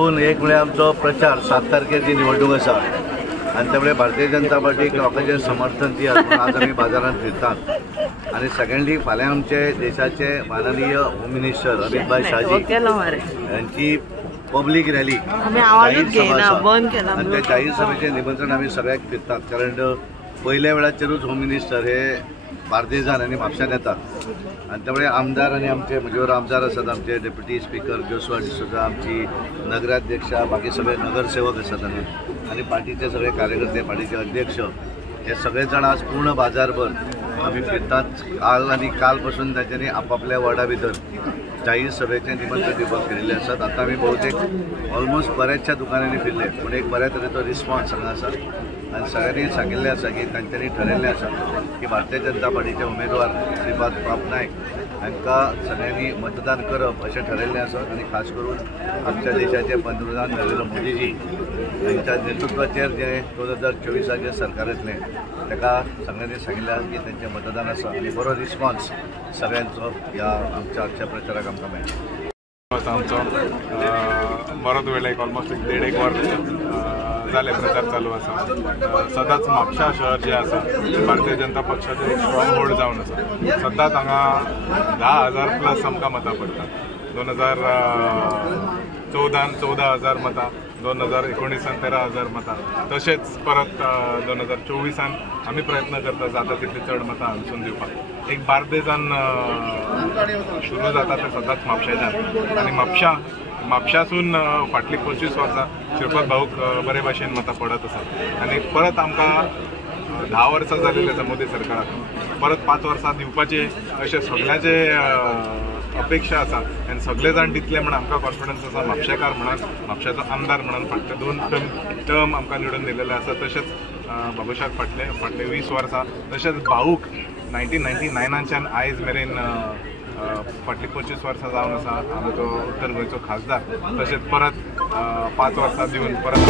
एक म्हणजे आमचो प्रचार 7 तारखेची निवडणूक आसा आणि त्यामुळे भारतीय जनता पार्टीक लोकांचे समर्थन दियात म्हणून आज आमी बाजारात फिरतात। आणि सेकंडली फाल्यां आमचे देशाचे माननीय होम मिनिस्टर अमित भाई शाहजी यांची पब्लिक रॅली आणि त्या जाहीर सभेचे निमंत्रण आम्ही सगळ्याक दितात, कारण पहिल्या वेळाचेरूच होम मिनिस्टर हे बार्देजान आणि म्हापशान येतात आणि त्यामुळे आमदार आणि आमचे म्हजे आमदार असतात, आमचे डेप्युटी स्पीकर जोसवा डिसोजा, आमची नगराध्यक्षा, बाकी सगळे नगरसेवक असतात आणि पार्टीचे सगळे कार्यकर्ते, पार्टीचे अध्यक्ष हे सगळे जण आज पूर्ण बाजारभर आम्ही फिरतात। काल आणि कालपासून त्यांच्यानी आपापल्या वॉर्डा भितर जाहीर सभेचे निमंत्रण दिवपाक फिरिल्ले असतात। आता आम्ही बहुतेक ऑलमोस्ट बऱ्याचशा दुकानांनी फिरले, पूण एक बऱ्या तरेचो रिस्पॉन्स हांगा आसा आणि सगळ्यांनी सांगिल्लें आसा की तांच्यांनी ठरयल्लें आसा की भारतीय जनता पार्टीचे उमेदवार श्रीपाद बाप नायक हांकां सगळ्यांनी मतदान करप अशें ठरयल्लें आसा। आणि खास करून आमच्या देशाचे पंतप्रधान नरेंद्र मोदीजी हांच्या नेतृत्वाचेर जे 2024 सरकार येतलें ताका सगळ्यांनी सांगिल्लें की तेंचें मतदान आसा आणि बरो रिस्पॉन्स सगळ्यांचो ह्या आमच्या आजच्या प्रचाराक आमकां मेळटा। आमचो बरोच वेळ एक ऑलमोस्ट 1.5 वर जाले प्रचार चालू आसा। सदांच म्हापशा शहर जे आसा भारतीय जनता पक्षाचें एक स्ट्रॉंग होल्ड जावन आसा। सदांच हांगा 10,000 प्लस आमकां मतां पडटात। 2014 14,000 मतां, 2019 13,000 मतां, तशेंच परत 2024 आमी प्रयत्न करता जाता तितली चड मतां हांगसून दिवपाक। एक बार्देजान सुरू जाता ते सदांच म्हापशेच्यान आणि म्हापशासून फाटली 25 वर्सां श्रीपाद भाऊक बरे भाशेन मतां पडत आसात आणि परत आमकां 10 वर्सां जालेली आसा मोदी सरकाराक, परत 5 वर्सां दिवपाचे अशें सगळ्यांचे अपेक्षा आसा आनी सगळे जाण दितले म्हणून आमकां कॉन्फिडन्स आसा। म्हापशेकार म्हणून, म्हापशाचो आमदार म्हणून फाटले 2 टर्म आमकां निवडून दिलेले आसा। तशेंच बाबूशाक फाटले 20 वर्सां, तशेंच भाऊक 1999च्यान आयज मेरेन फाटली 25 वर्सां जावन आसा आमचो उत्तर गोंयचो खासदार। तशेंच परत 5 वर्सां दिवन परत